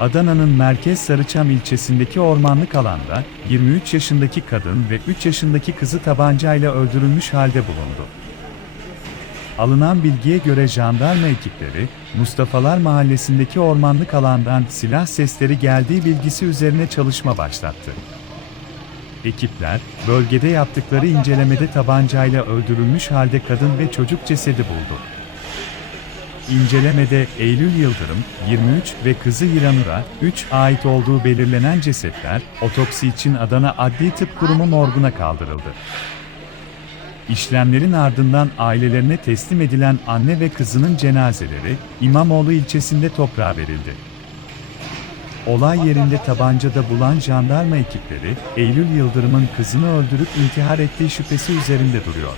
Adana'nın Merkez Sarıçam ilçesindeki ormanlık alanda 23 yaşındaki kadın ve 3 yaşındaki kızı tabancayla öldürülmüş halde bulundu. Alınan bilgiye göre jandarma ekipleri, Mustafalar Mahallesi'ndeki ormanlık alandan silah sesleri geldiği bilgisi üzerine çalışma başlattı. Ekipler, bölgede yaptıkları incelemede tabancayla öldürülmüş halde kadın ve çocuk cesedi buldu. İncelemede Eylül Yıldırım, 23 ve kızı Hiranur'a 3 ait olduğu belirlenen cesetler, otopsi için Adana Adli Tıp Kurumu morguna kaldırıldı. İşlemlerin ardından ailelerine teslim edilen anne ve kızının cenazeleri, İmamoğlu ilçesinde toprağa verildi. Olay yerinde tabancada bulan jandarma ekipleri, Eylül Yıldırım'ın kızını öldürüp intihar ettiği şüphesi üzerinde duruyor.